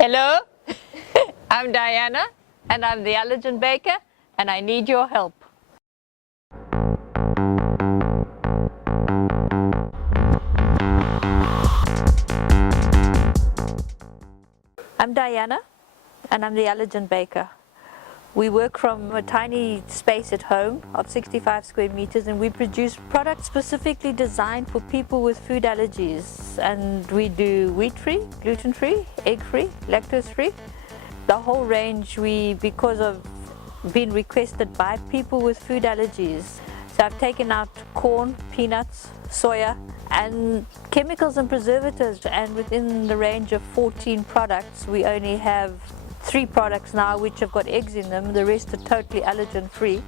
Hello, I'm Diana and I'm the Allergen Baker and I need your help. I'm Diana and I'm the Allergen Baker. We work from a tiny space at home of 65 square meters and we produce products specifically designed for people with food allergies. And we do wheat-free, gluten-free, egg-free, lactose-free. The whole range because of being requested by people with food allergies. So I've taken out corn, peanuts, soya and chemicals and preservatives, and within the range of 14 products we only have 3 products now which have got eggs in them. The rest are totally allergen free.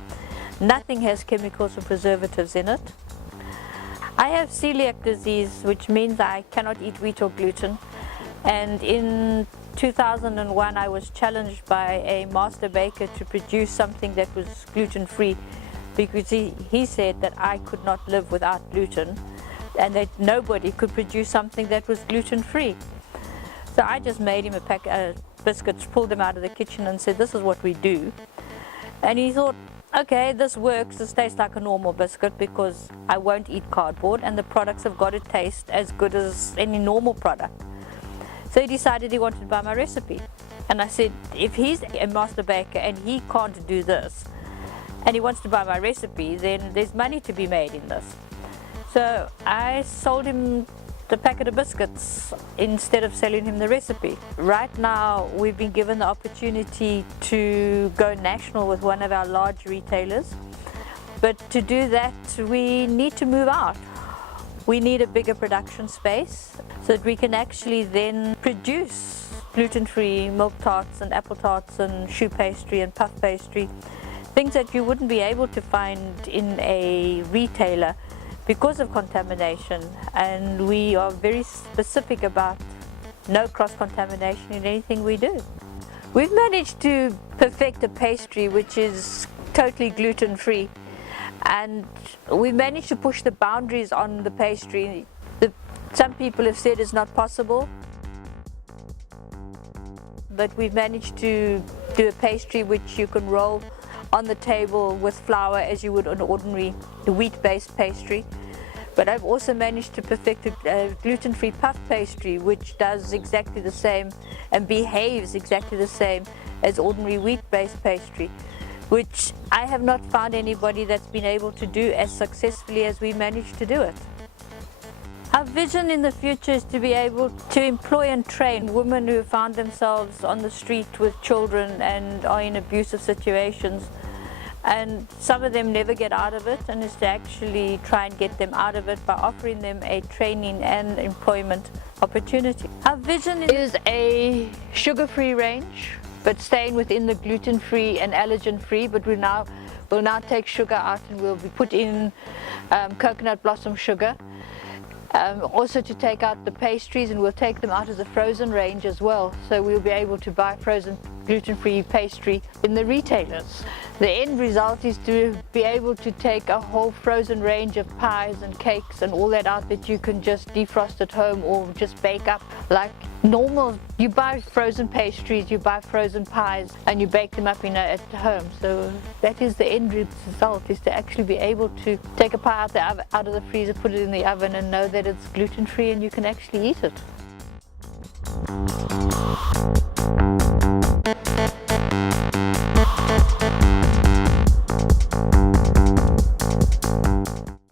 Nothing has chemicals or preservatives in it. I have celiac disease, which means I cannot eat wheat or gluten, and in 2001 I was challenged by a master baker to produce something that was gluten free, because he said that I could not live without gluten and that nobody could produce something that was gluten free. So I just made him a pack of biscuits, pulled them out of the kitchen and said, this is what we do. And he thought, okay, this works, this tastes like a normal biscuit because I won't eat cardboard and the products have got to taste as good as any normal product. So he decided he wanted to buy my recipe. And I said, if he's a master baker and he can't do this and he wants to buy my recipe, then there's money to be made in this. So I sold him the packet of biscuits instead of selling him the recipe. Right now we've been given the opportunity to go national with one of our large retailers, but to do that we need to move out. We need a bigger production space so that we can actually then produce gluten-free milk tarts and apple tarts and choux pastry and puff pastry, things that you wouldn't be able to find in a retailer because of contamination. And we are very specific about no cross-contamination in anything we do. We've managed to perfect a pastry which is totally gluten-free, and we managed to push the boundaries on the pastry. Some people have said it's not possible, but we've managed to do a pastry which you can roll on the table with flour as you would an ordinary wheat-based pastry. But I've also managed to perfect a gluten-free puff pastry which does exactly the same and behaves exactly the same as ordinary wheat-based pastry, which I have not found anybody that's been able to do as successfully as we managed to do it. Our vision in the future is to be able to employ and train women who found themselves on the street with children and are in abusive situations, and some of them never get out of it, and is to actually try and get them out of it by offering them a training and employment opportunity. Our vision is a sugar-free range, but staying within the gluten-free and allergen-free, but we'll now take sugar out and we'll be put in coconut blossom sugar. Also to take out the pastries, and we'll take them out of the frozen range as well, so we'll be able to buy frozen gluten-free pastry in the retailers. The end result is to be able to take a whole frozen range of pies and cakes and all that out that you can just defrost at home or just bake up like normal. You buy frozen pastries, you buy frozen pies and you bake them up at home. So that is the end result, is to actually be able to take a pie out of the freezer, put it in the oven and know that it's gluten-free and you can actually eat it.